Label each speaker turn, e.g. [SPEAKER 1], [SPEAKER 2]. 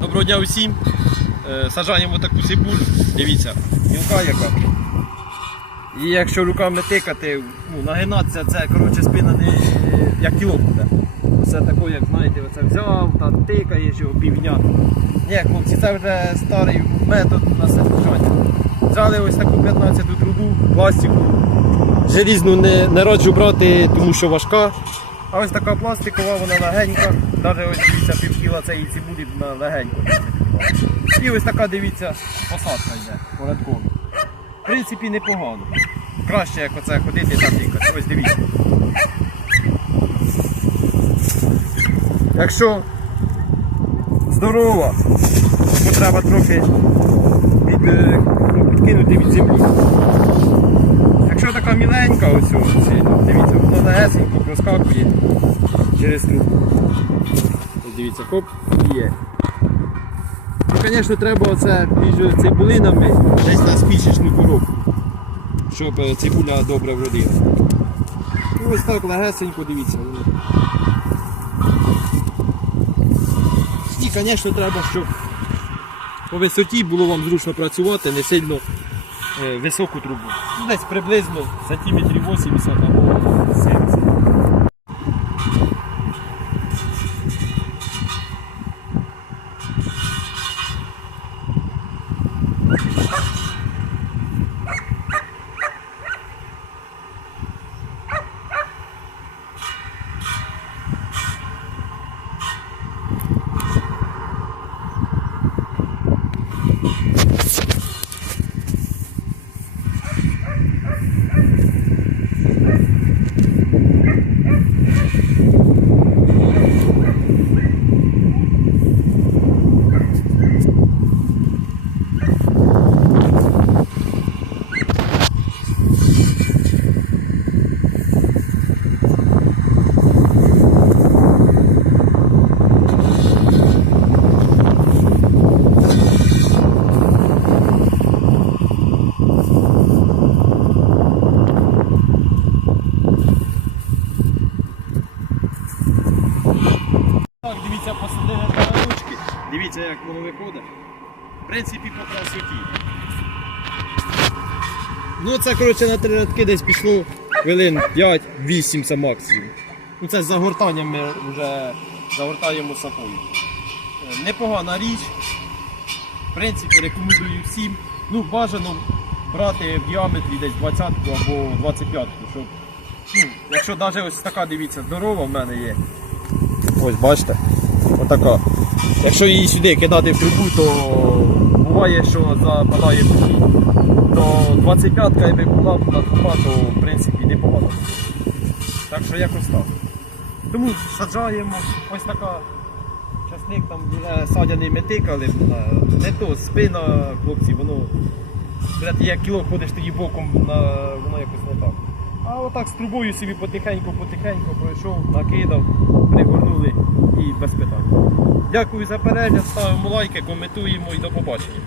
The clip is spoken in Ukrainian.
[SPEAKER 1] Доброго дня усім. Е, Саджаємо таку цибулю. Дивіця, мілка яка. І якщо руками тикати, ну, нагинатися, це коротше спина не як кіло буде. Це таке, як знаєте, оце взяв, та тикаєш його півдня. Ні, хлопці, це вже старий метод на саджання. Взяли ось таку 15 трубу, пластику. Желізну не, не раджу брати, тому що важка. А ось така пластикова, вона легенька. Навіть ось дивіться, півкіла цієї цибулі легенько. І ось така, дивіться, посадка йде порядково. В принципі, непогано. Краще, як оце ходити та тикати. Ось дивіться. Якщо здорова, то треба трохи від, е, ну, підкинути від землі. Якщо така міленька, ось ось, легесенько проскакує через трубку. Ось дивіться, хоп, і є. Ну, звісно, треба оце між цибулинами десь на спічечну коробку, щоб е, цибуля добре вродила. Ну, ось так легесенько, дивіться. І, звісно, треба, щоб по висоті було вам зручно працювати, не сильно е, високу трубу. Ну, десь приблизно сантиметрів 80 або 70. Так, дивіться, посадили на ручки. Дивіться, як воно виходить. В принципі, по красоті. Ну, це, коротше, на три рядки десь пішло хвилин 5-8 це максимум. Ну, це з загортанням ми вже загортаємо сапою. Е, Непогана річ. В принципі, рекомендую всім. Ну, бажано брати в діаметрі десь 20 або 25, щоб, ну, якщо навіть ось така, дивіться, здорова в мене є. Ось бачите, отака. Якщо її сюди кидати в трубу, то буває, що западає. То 25-ка, якби була б на труба, то в принципі непогано. Так що якось так. Тому саджаємо ось така. Часник там садяний ми тикали, е, не то спина, хлопці, воно. Як кіло ходиш тоді боком, воно якось не так. А отак з трубою собі потихеньку-потихеньку пройшов, накидав, Дякую за перегляд, ставимо лайки, коментуємо і до побачення.